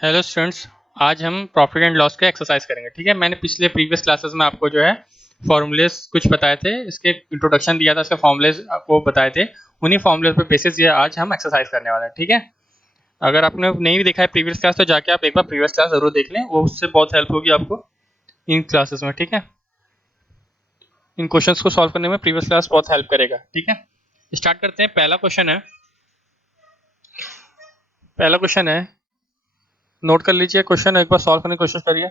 Hello students, आज हम profit and loss के एक्सरसाइज करेंगे। ठीक है, मैंने पिछले प्रीवियस क्लासेस में आपको जो है फॉर्मूलेस कुछ बताए थे, इसके इंट्रोडक्शन दिया था, इसके फॉर्मूलेस आपको बताए थे। उन्हीं फॉर्मूलेस पे बेसिस ये आज हम एक्सरसाइज करने वाले हैं। ठीक है, अगर आपने नहीं भी देखा है प्रीवियस क्लास तो जाके आप एक बार प्रीवियस क्लास जरूर देख लें, वो उससे बहुत हेल्प होगी आपको इन क्लासेस में। ठीक है, इन क्वेश्चंस को सॉल्व करने में प्रीवियस क्लास बहुत हेल्प करेगा। ठीक है, स्टार्ट करते हैं। पहला क्वेश्चन है, नोट कर लीजिए क्वेश्चन, एक बार सॉल्व करने की कोशिश करिए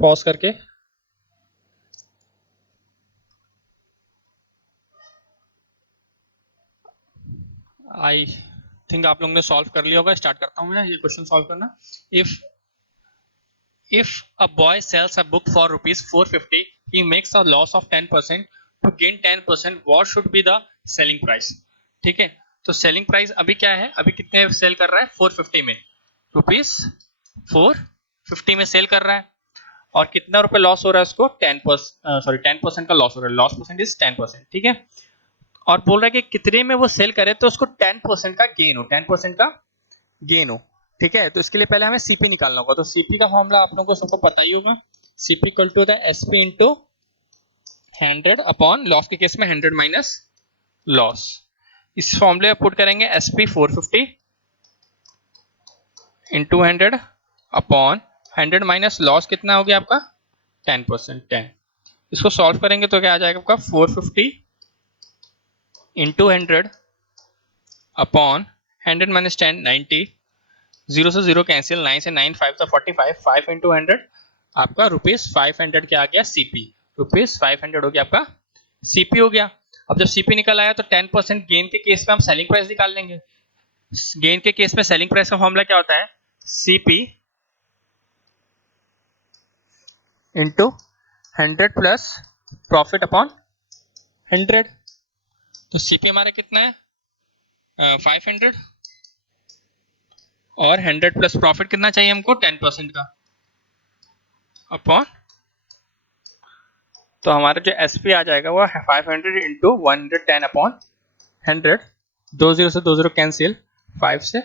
पॉज करके। आई थिंक आप लोगों ने सॉल्व कर लिया होगा। स्टार्ट करता हूं मैं ये क्वेश्चन सॉल्व करना। If if a boy sells a book for rupees 450, he makes a loss of 10%. To gain 10%, what should be the selling price? ठीक है, तो सेलिंग प्राइस अभी क्या है, अभी कितने सेल कर रहा है, 450 में, रुपीज 450 में सेल कर रहा है। और कितना रुपए लॉस हो रहा है उसको, 10% का लॉस हो रहा है। Loss percent is 10%। ठीक है, और बोल रहा है कि कितने में वो सेल करे तो उसको 10% का गेन हो, 10% का गेन हो। ठीक है, तो इसके लिए पहले हमें सीपी निकालना होगा। तो सीपी का फॉर्मूला आप लोगों को सबको पता ही होगा। CP equal to the SP into 100 upon loss के केस में 100 माइनस लॉस। इस फॉर्मूले में पुट करेंगे SP 450 into 100 upon 100 minus loss कितना हो गया आपका 10%, 10। इसको सॉल्व करेंगे तो क्या आ जाएगा आपका 450 इंटू 100 अपॉन 100 माइनस 10, 90। जीरो से जीरो कैंसिल, 9 से 9, 5 से 45, 5 इंटू 100 आपका रुपीज 500 क्या आ गया, सीपी। रुपीज 500 हो गया आपका सीपी हो गया। अब जब सीपी निकल आया तो 10% गेन के केस में हम सेलिंग प्राइस निकाल लेंगे। गेन के केस में सेलिंग प्राइस का फॉर्मूला क्या होता है, CP into 100 plus profit upon 100। तो सीपी हमारा कितना है 500 और 100 प्लस प्रॉफिट कितना चाहिए हमको 10% का अपॉन, तो हमारा जो एसपी आ जाएगा वो 500 इंटू 110 अपॉन 100। 20 से 20 कैंसिल, 5 से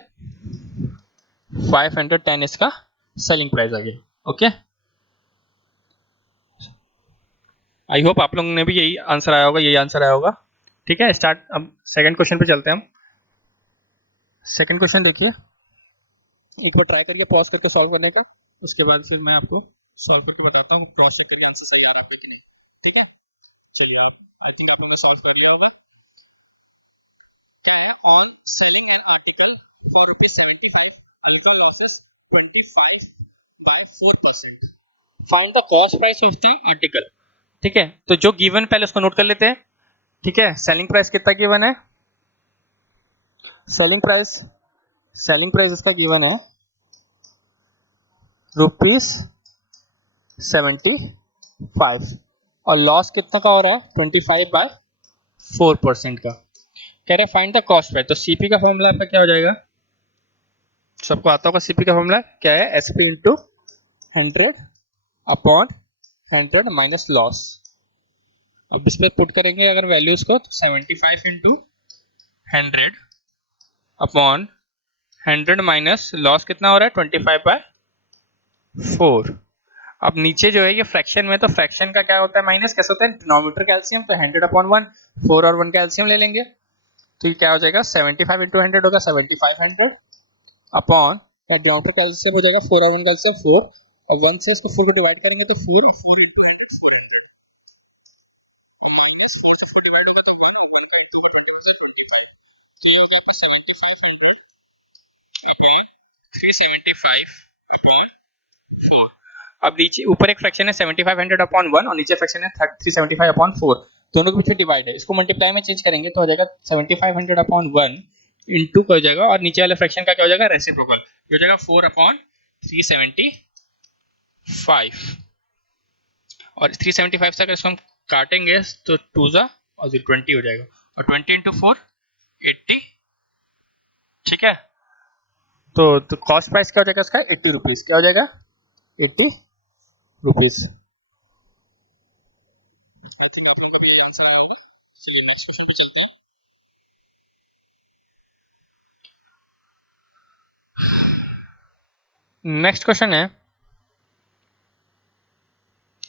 510 इसका सेलिंग प्राइस आ गया। ओके, आई होप आप लोगों ने भी यही आंसर आया होगा, यही आंसर आया होगा। ठीक है, स्टार्ट। अब सेकंड क्वेश्चन पे चलते हैं हम। सेकंड क्वेश्चन देखिए, एक बार ट्राई करिए पॉज करके सॉल्व करने का, उसके बाद फिर मैं आपको सॉल्व करके बताता हूँ, क्रॉस चेक करके आंसर सही आ रहा है आपका कि नहीं। ठीक है, चलिए आप, आई थिंक आप लोगों ने सॉल्व कर लिया होगा। क्या है, on selling an article for ₹75, alpha loses 25 by 4%, find the cost price of the article. ठीक है, तो जो गिवन पहले उसको नोट कर लेते हैं। ठीक है, सेलिंग प्राइस कितना गिवन है, सेलिंग प्राइस, सेलिंग प्राइस इसका गिवन है रुपीज 75, और लॉस कितना का हो रहा है 25 बाय 4% का। कह रहे फाइंड द कॉस्ट प्राइस, तो सीपी का फॉर्मूला आपका क्या हो जाएगा, सबको आता होगा सीपी का फॉर्मूला क्या है, SP into 100 upon 100 minus loss. अब इस पर पुट करेंगे अगर वैल्यूज को, तो 75 इंटू 100 अपॉन 100 माइनस लॉस कितना हो रहा है 25 बाय 4। अब नीचे जो है ये फ्रैक्शन में, तो फ्रैक्शन का क्या होता है माइनस, कैसे होता है, डिनोमिनेटर कैल्सियम, तो 100 अपॉन 1, 4 और 1 कैल्सियम ले लेंगे। तो ये क्या हो जाएगा 75 इंटू 100 होगा 7500 अपॉन, डिनोमिनेटर कैल्सियम हो जाएगा 4 और 1 कैल्सियम 4, और 1 से इसको 4 को डिवाइड करेंगे तो 4 और 4 इंटू 100 400, और माइनस 4 से 4 डिवाइड होगा तो 1, और 1 का इंटू 20 से 25। तो ये हो गया आपका 7500 अपॉन 375 अपॉन 4। अब नीचे ऊपर एक फ्रैक्शन है 7500 अपॉन 1 और नीचे फ्रैक्शन है 375 अपॉन 4, दोनों के बीच में डिवाइड है। इसको मल्टीप्लाई में चेंज करेंगे तो हो जाएगा 7500 अपॉन 1 इंटू हो जाएगा, और नीचे वाले फ्रैक्शन का क्या हो जाएगा रेसिप्रोकल, ये हो जाएगा 4 अपॉन 375, और 375 से अगर इसको हम काटेंगे तो 2 जा और 20 हो जाएगा, और 20 इंटू 4 80। ठीक है, तो कॉस्ट प्राइस क्या हो जाएगा इसका 80 रुपीज, क्या हो जाएगा 80 रुपीज। आई थिंक आप लोग का भी ये आंसर आया होगा। चलिए नेक्स्ट क्वेश्चन पे चलते हैं। नेक्स्ट क्वेश्चन है,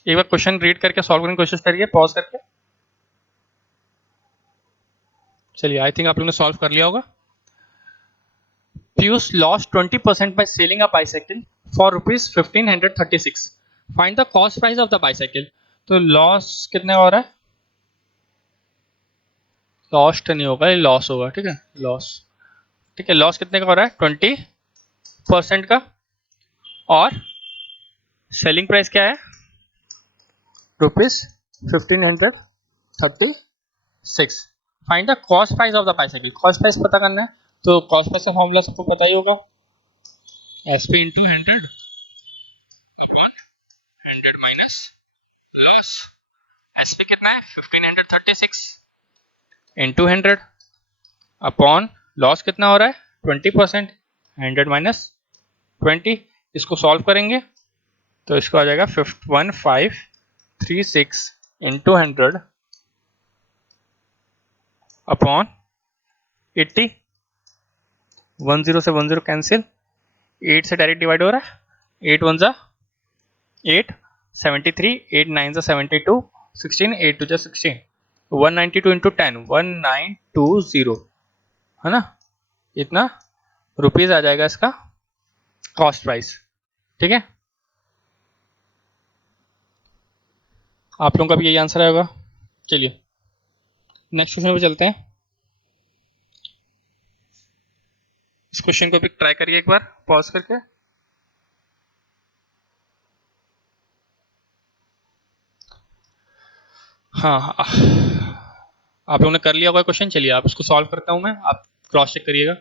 एक बार क्वेश्चन रीड करके सॉल्व करने की कोशिश करिए पॉज करके। चलिए, आई थिंक आप लोगों ने सॉल्व कर लिया होगा। Piyush lost 20% by selling a bicycle for rupees 1536. Find the cost price of the bicycle. तो लॉस कितने हो रहा है? लॉस्ट नहीं होगा, ये लॉस होगा, ठीक है, लॉस, ठीक है, लॉस कितने का हो रहा है? 20% का। और सेलिंग प्राइस क्या है? Rupees 1536। Find the cost price of the bicycle. Cost price पता करना है, तो कॉस्ट प्राइस का फॉर्मूला सबको पता ही होगा, SP into 100 upon 100 minus loss. SP कितना है? 1536 इंटू 100 अपॉन लॉस कितना हो रहा है? 20%, 100 माइनस 20। इसको सॉल्व करेंगे तो इसको आ जाएगा 1536 इंटू 100 अपॉन 80। 10 से 10 कैंसिल, 8 से डायरेक्ट डिवाइड हो रहा है, 8 1 जा 8, 73, 8 9 जा 72, 16, 8 2 जा 16, 192 इंटू 10 1920, है ना, इतना रुपीज आ जाएगा इसका कॉस्ट प्राइस, ठीक है। आप लोगों का भी यही आंसर आएगा। चलिए नेक्स्ट क्वेश्चन पे चलते हैं। इस क्वेश्चन को भी ट्राई करिए एक बार पॉज करके। हाँ, आप लोगों ने कर लिया होगा क्वेश्चन। चलिए आप इसको सॉल्व करता हूं मैं, आप क्रॉस चेक करिएगा।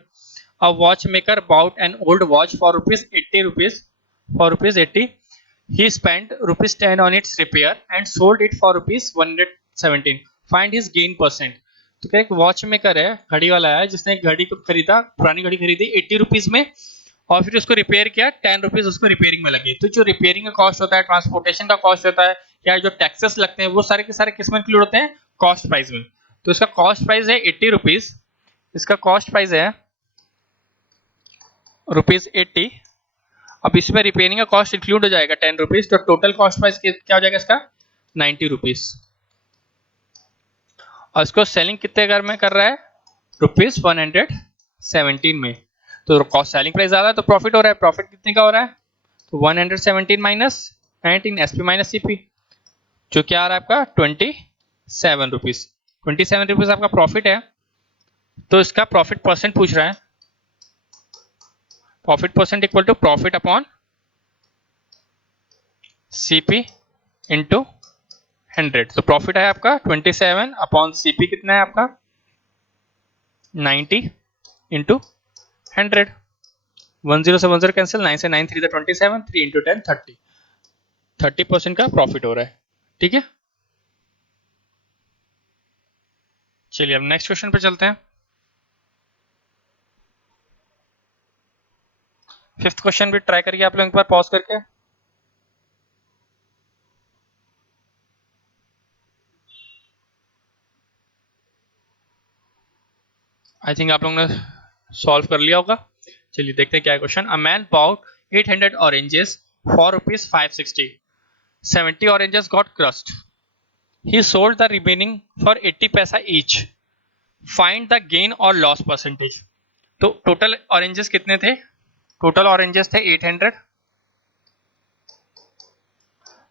A watch maker bought an old watch for rupees 80। He spent ₹10 on its repair and sold it for ₹117. Find his gain %। तो क्या एक वॉच मेकर है, घड़ी वाला है, जिसने एक घड़ी को खरीदा, पुरानी घड़ी खरीदी 80 रुपीज में, और फिर उसको रिपेयर किया, 10 रुपीज उसको रिपेयरिंग में लगे। तो जो रिपेयरिंग का कॉस्ट होता है, ट्रांसपोर्टेशन का कॉस्ट होता है, या जो टैक्सेस लगते हैं, वो सारे के सारे किस में इंक्लूड होते हैं? कॉस्ट प्राइस में। तो इसका कॉस्ट प्राइस है 80 रुपीज, इसका कॉस्ट प्राइस है ₹80। अब इसमें रिपेयरिंग का कॉस्ट इंक्लूड हो जाएगा 10 रुपीज, तो टोटल कॉस्ट प्राइस क्या हो जाएगा इसका? 90 रुपीज। और इसको सेलिंग कितने में कर रहा है? ₹117 में। तो कॉस्ट सेलिंग प्राइस ज्यादा है तो प्रॉफिट हो रहा है। प्रॉफिट कितने का हो रहा है? तो 117 माइनस 19 एसपी माइनस सीपी, जो क्या आ रहा है आपका? 27 रुपीज। 27 रुपीज आपका प्रॉफिट है। तो इसका प्रॉफिट परसेंट पूछ रहा है। Profit percent equal to profit upon CP into 100। तो प्रॉफिट है आपका 27 अपॉन सीपी कितना है आपका? 90 इंटू 100। 10 से 10 कैंसिल, 9 से 9 3 से 27, 3 इंटू 10 30। 30% का प्रॉफिट हो रहा है, ठीक है। चलिए अब नेक्स्ट क्वेश्चन पे चलते हैं। 5th क्वेश्चन भी ट्राई करिए आप लोग एक बार पॉज करके। आई थिंक आप लोगों ने सॉल्व कर लिया होगा। चलिए देखते हैं क्या है question. A man bought 800 oranges for ₹560. 70 oranges got crushed. He sold the remaining for 80 पैसा each. Find the gain or loss percentage. तो टोटल ऑरेंजेस कितने थे? टोटल ऑरेंजेस थे 800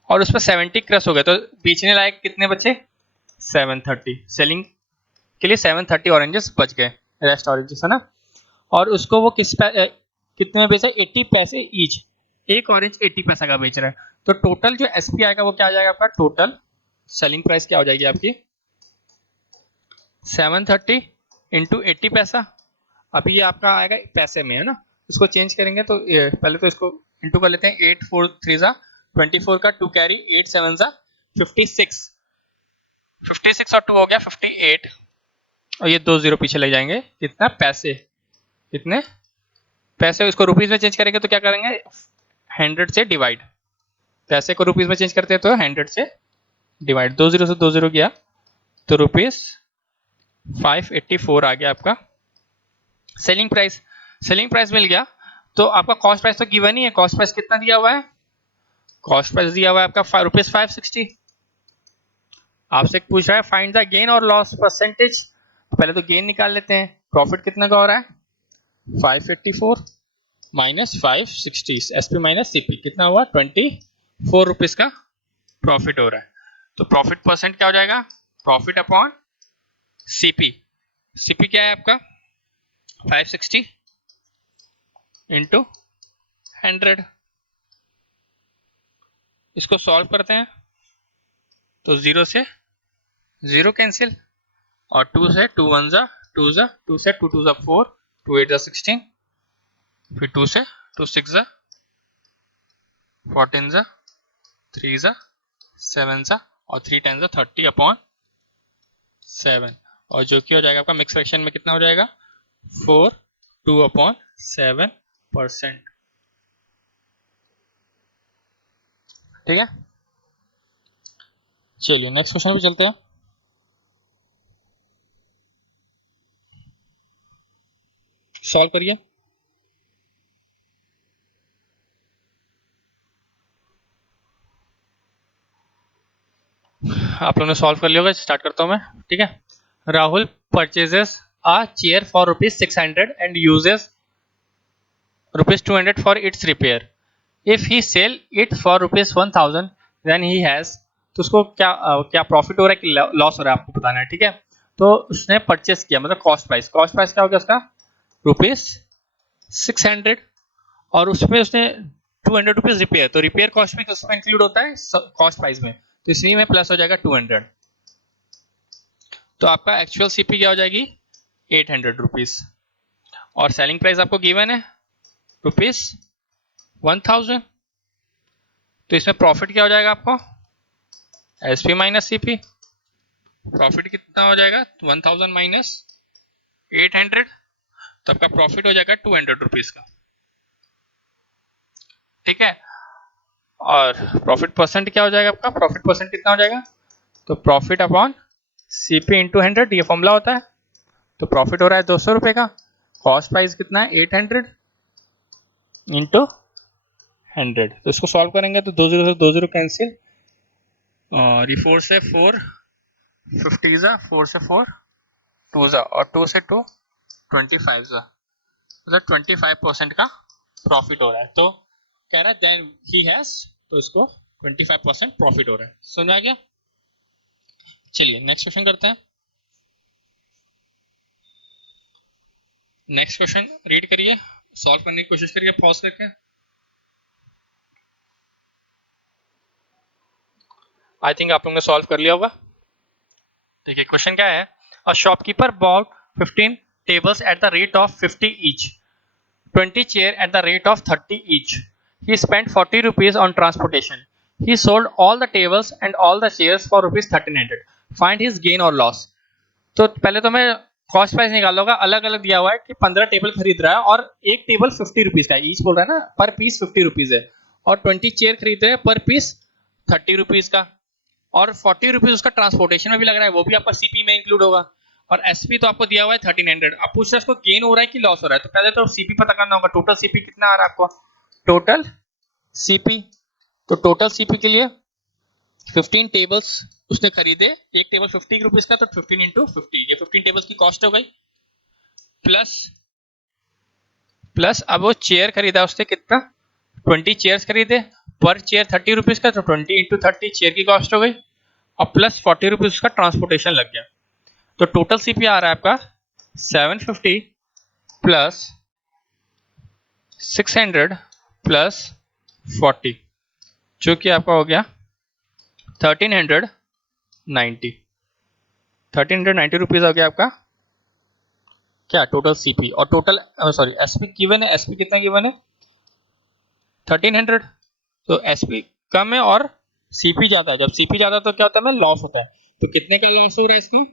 और उसमें 70 क्रश हो गए, तो बेचने लायक कितने बचे? 730। सेलिंग के लिए 730 ऑरेंजेस बच गए, रेस्ट ऑरेंजेस, है ना। और उसको वो कितने में बेचा? 80 पैसे ईच। एक ऑरेंज 80 पैसा का बेच रहा है। तो टोटल जो एसपी आएगा वो क्या आ जाएगा आपका? टोटल सेलिंग प्राइस क्या हो जाएगी आपकी? 730 इंटू 80 पैसा। अभी ये आपका आएगा पैसे में, है ना। इसको चेंज करेंगे तो पहले तो इसको इंटू कर लेते हैं। 8 4 3 जा 24 का 2 कैरी, 8 7 जा 56। 56 और 2 हो गया 58, और ये 2 जीरो पीछे ले जाएंगे। कितना? पैसे। कितने पैसे? इसको रुपीज में चेंज करेंगे तो क्या करेंगे? 100 से डिवाइड। पैसे को रुपीज में चेंज करते हैं तो 100 से डिवाइड। 2 जीरो से 2 जीरो गया तो ₹584 आ गया आपका सेलिंग प्राइस। सेलिंग प्राइस मिल गया तो आपका कॉस्ट प्राइस तो गिवन ही है, कॉस्ट प्राइस कितना दिया हुआ है, कॉस्ट प्राइस दिया हुआ है आपका ₹560। आपसे पूछ रहा है फाइंड द गेन और लॉस परसेंटेज, तो पहले तो गेन निकाल लेते हैं। प्रॉफिट कितना का हो रहा है 584 माइनस 560, एसपी माइनस सीपी कितना हुआ 24 रुपीज का प्रॉफिट हो रहा है। तो प्रॉफिट परसेंट क्या हो जाएगा, प्रॉफिट अपॉन सीपी। सीपी क्या है आपका 560 इंटू 100। इसको सॉल्व करते हैं तो 0 से 0 कैंसिल, और 2 से 2 1 जा 2 जा 2 से 2 2 जा 4, 2 8 जा 16, फिर 2 से 2 6 जा 14 जा 3 जा 7 जा और 3 10 जा 30 अपॉन 7, और जो कि हो जाएगा आपका मिक्स फ्रैक्शन में कितना हो जाएगा 4 2 अपॉन 7%। ठीक है, चलिए नेक्स्ट क्वेश्चन पे चलते हैं। सॉल्व करिए। आप लोगों ने सॉल्व कर लिया होगा, स्टार्ट करता हूं मैं। ठीक है, Rahul purchases a chair for ₹600 and uses ₹200 for its repair. If he sell it for ₹1000 then he has, तो उसको क्या प्रॉफिट हो रहा है कि लॉस हो रहा है आपको बताना है। ठीक है, तो उसने परचेस किया, मतलब कॉस्ट प्राइस, कॉस्ट प्राइस क्या हो गया उसका ₹600, और उसमें उसने ₹200 रिपेयर, तो रिपेयर कॉस्ट में उसमें इंक्लूड होता है कॉस्ट प्राइस में, तो इसी में प्लस हो जाएगा 200। तो आपका एक्चुअल सीपी क्या हो जाएगी ₹800, और सेलिंग प्राइस आपको गिवन है ₹1000। तो इसमें प्रॉफिट क्या हो जाएगा आपको एसपी माइनस सीपी। प्रॉफिट कितना हो जाएगा 1000 माइनस 800, तो आपका प्रॉफिट हो जाएगा ₹200 का। ठीक है, और प्रॉफिट परसेंट क्या हो जाएगा आपका, प्रॉफिट परसेंट कितना हो जाएगा, तो प्रॉफिट अपॉन सीपी इंटू 100, ये फॉर्मूला होता है। तो प्रॉफिट हो रहा है ₹200 का, कॉस्ट प्राइस कितना है 800 इंटू 100। तो इसको सॉल्व करेंगे तो 2 0 से 2 0 कैंसिल, और ये 4 से 4 50 जा 4 से 4 2 जा, और 2 से 2 25 जा, मतलब 25% का प्रॉफिट हो रहा है। तो कह रहा है देन ही हैज, तो इसको 25% प्रॉफिट हो रहा है। समझ आ गया। चलिए नेक्स्ट क्वेश्चन करते हैं। नेक्स्ट क्वेश्चन रीड करिए, सॉल्व करने की कोशिश करिए पॉज करके। आई थिंक आप लोगों ने सॉल्व कर लिया होगा। देखिए क्वेश्चन क्या है, a shopkeeper bot 15 tables at the rate of 50 each, 20 chair at the rate of 30 each. He spent 40 rupees on transportation. He sold all the tables and all the chairs for rupees 1300. Find his gain or loss. तो पहले तो मैं cost price निकाल लूंगा, अलग अलग दिया हुआ है कि 15 टेबल खरीद रहा है और एक टेबल 50 रुपीज का है, ईच बोल रहा है ना, पर पीस 50 रुपीज है, और 20 चेयर खरीद रहे हैं पर पीस 30 रुपीज का, और 40 रुपीज उसका ट्रांसपोर्टेशन में भी लग रहा है, वो भी आपका सीपी में इंक्लूड होगा, और एसपी तो आपको दिया हुआ है 1300। अब पूछ रहा है इसको गेन हो रहा है कि लॉस हो रहा है, तो पहले तो सीपी पता करना होगा, टोटल सीपी कितना आ रहा है आपको, टोटल सीपी। तो टोटल सीपी के लिए 15 टेबल्स उसने खरीदे, एक टेबल 50 रुपीज का, तो 15 इंटू 50, ये 15 टेबल्स की कॉस्ट हो गई, प्लस अब वो चेयर खरीदा उसने कितना 20 चेयर्स खरीदे, पर चेयर 30 रुपीज का, तो 20 इंटू 30 चेयर की कॉस्ट हो गई, और प्लस 40 रुपीज का ट्रांसपोर्टेशन लग गया। तो टोटल सीपी आ रहा है आपका 750 प्लस 600 प्लस 40, जो कि आपका हो गया 1390 रुपीज हो गया आपका क्या टोटल सीपी, और टोटल सॉरी एसपी गिवन है, एसपी कितना गिवन है 1300। तो एसपी कम है और सीपी ज्यादा है, जब सीपी ज्यादा तो क्या होता है लॉस होता है, तो कितने का लॉस हो रहा है इसका,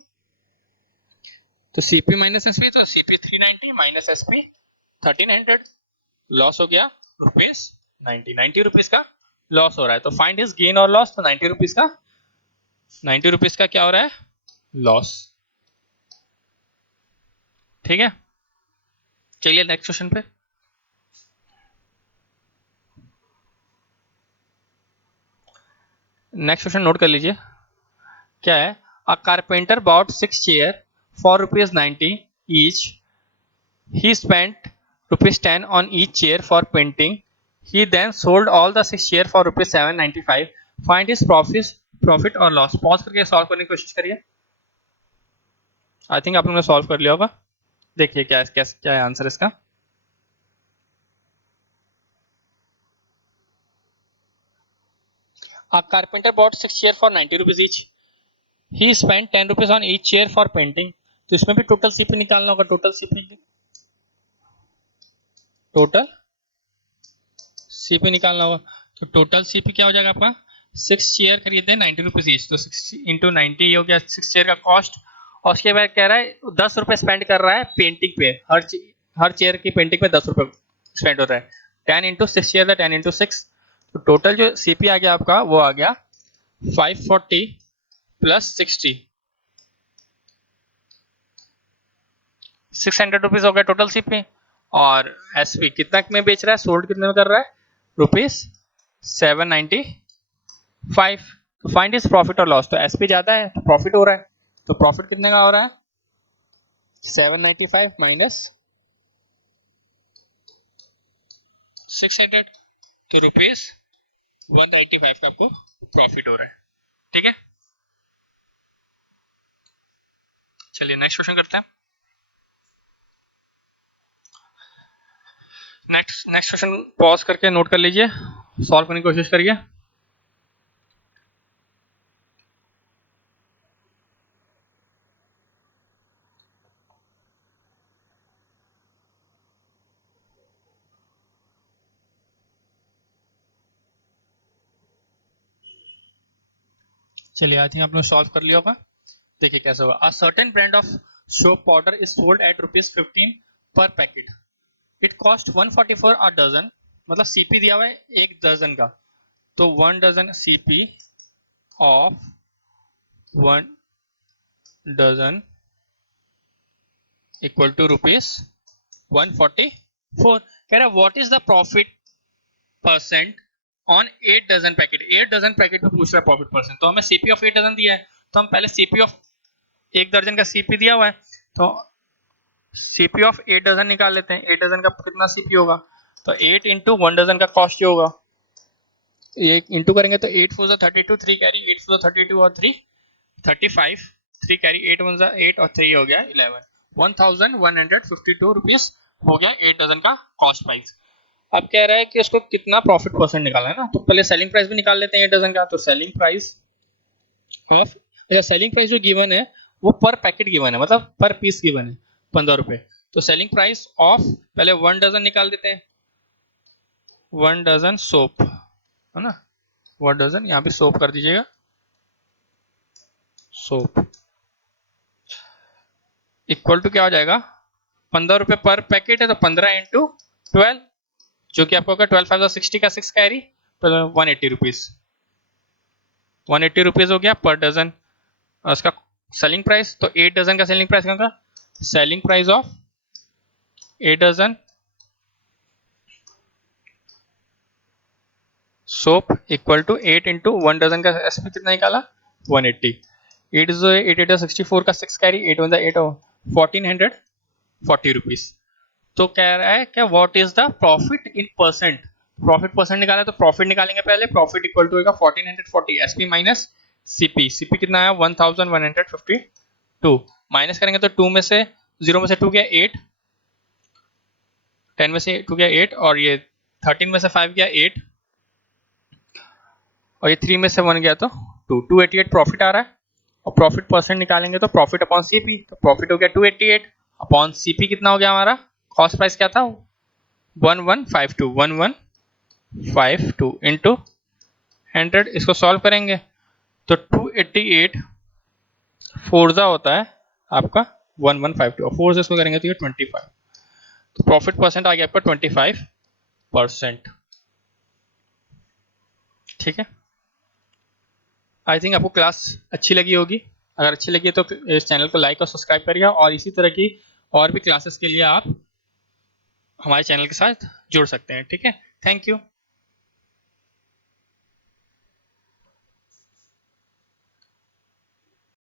तो सीपी माइनस एसपी, तो सीपी 390 माइनस एसपी 1300, लॉस हो गया ₹90 का लॉस हो रहा है। तो फाइंड हिज गेन और लॉस, तो ₹90 का क्या हो रहा है लॉस। ठीक है, चलिए नेक्स्ट क्वेश्चन पे। नेक्स्ट क्वेश्चन नोट कर लीजिए, क्या है? A carpenter bought 6 chair for ₹90 each. He spent ₹10 on each chair for painting. He then sold all the 6 chairs for ₹795. Find his profit or loss. Pause करके solve करने की कोशिश करिए. आई थिंक आप लोगों ने सॉल्व कर लिया होगा. देखिए क्या है आंसर इसका. A carpenter bought 6 chairs for ₹90 each. He spent ₹10 on each chair for painting. तो इसमें भी टोटल सीपी निकालना होगा. टोटल सीपी निकालना होगा. तो टोटल सीपी क्या हो जाएगा आपका? 6 चेयर खरीदे ₹90 ईच, तो 60 इंटू 90 हो गया 6 चेयर का कॉस्ट. और उसके बाद कह रहा है ₹10 स्पेंड कर रहा है पेंटिंग पे. हर चेयर की पेंटिंग पे ₹10 स्पेंड हो रहा है. 10 इंटू 6 चेयर था, 10 इंटू 6. तो टोटल जो सीपी आ गया आपका वो आ गया 540 प्लस 60, ₹600 हो गया टोटल सीपी. और एसपी कितना में बेच रहा है, सोल्ड कितने में कर रहा है? ₹795. तो फाइंड इज प्रॉफिट और लॉस. तो एसपी ज्यादा है तो प्रॉफिट हो रहा है. तो प्रॉफिट कितने का हो रहा है? 795 माइनस 600, तो ₹195 का आपको प्रॉफिट हो रहा है. ठीक है, चलिए नेक्स्ट क्वेश्चन करते हैं. नेक्स्ट क्वेश्चन पॉज करके नोट कर लीजिए, सॉल्व करने की कोशिश करिए. चलिए आई थिंक आप लोग सॉल्व कर लिया होगा. देखिए कैसे होगा. A certain brand of soap powder is sold at ₹15 per packet. It cost 144 a dozen. मतलब सीपी दिया हुआ है एक दर्जन का. तो 1 dozen CP of 1 dozen equal to ₹144. कह रहा है what is the profit percent on 8 dozen packet. 8 dozen packet पे पूछ रहा है प्रॉफिट परसेंट. तो हमें सीपी ऑफ 8 डजन दिया है, तो हम पहले सीपी ऑफ एक दर्जन का सीपी दिया हुआ है तो सीपी ऑफ 8 डजन निकाल लेते हैं. 8 डजन का कितना सीपी होगा? तो 8 इंटू 1 डजन का कॉस्ट जो होगा, ये इंटू करेंगे तो 8 4 32, 3 कैरी 8 4 32 और 3 35, 3 कैरी 8 1 8 और 3 हो गया 11. ₹1152 हो गया 8 डजन का कॉस्ट प्राइस. अब कह रहा है कि उसको कितना प्रॉफिट परसेंट निकालना है ना, तो पहले सेलिंग प्राइस भी निकाल लेते हैं 8 डजन का. तो selling price of, selling price जो गिवन है वो पर पैकेट गिवन है, मतलब पर पीस गिवन है ₹15. तो सेलिंग प्राइस ऑफ पहले 1 डजन निकाल देते हैं. 1 डजन सोप है ना, 1 डजन यहाँ पे सोप कर दीजिएगा. सोप इक्वल टू क्या हो जाएगा? ₹15 पर पैकेट है तो 15 इंटू 12, जो कि आपको होगा 12 5 60 का 6 कैरी, तो ₹180 हो गया पर डजन. उसका सेलिंग प्राइस, तो 8 डजन का सेलिंग प्राइस क्या होगा? Selling price of 8 dozen soap equal to 8 into 1 dozen का एसपी कितना निकाला? 180. 8 is 8 8 64 का 6 कैरी 8 1 8 ₹1440. तो कह रहा है क्या what is the profit in percent. Profit percent निकाला तो प्रॉफिट निकालेंगे पहले. प्रॉफिट इक्वल टू होगा 1440 एसपी माइनस सीपी. सीपी कितना है? 1152. माइनस करेंगे तो 2 में से 0 में से 2 गया 8, 10 में से 2 गया 8, और ये 13 में से 5 गया 8, और ये 3 में से 1 गया तो 288 प्रॉफिट आ रहा है. और प्रॉफिट परसेंट निकालेंगे तो प्रॉफिट अपॉन सीपी, तो प्रॉफिट हो गया 288 अपॉन सीपी कितना हो गया हमारा? कॉस्ट प्राइस क्या था? 1152 इंटू 100. इसको सॉल्व करेंगे तो 288 फोर्जा होता है आपका 1152, और 4 से इसको करेंगे तो ये 25. तो प्रॉफिट परसेंट आ गया आपका 25%. ठीक है, आई थिंक आपको क्लास अच्छी लगी होगी. अगर अच्छी लगी है तो इस चैनल को लाइक और सब्सक्राइब करिए, और इसी तरह की और भी क्लासेस के लिए आप हमारे चैनल के साथ जुड़ सकते हैं. ठीक है, थैंक यू.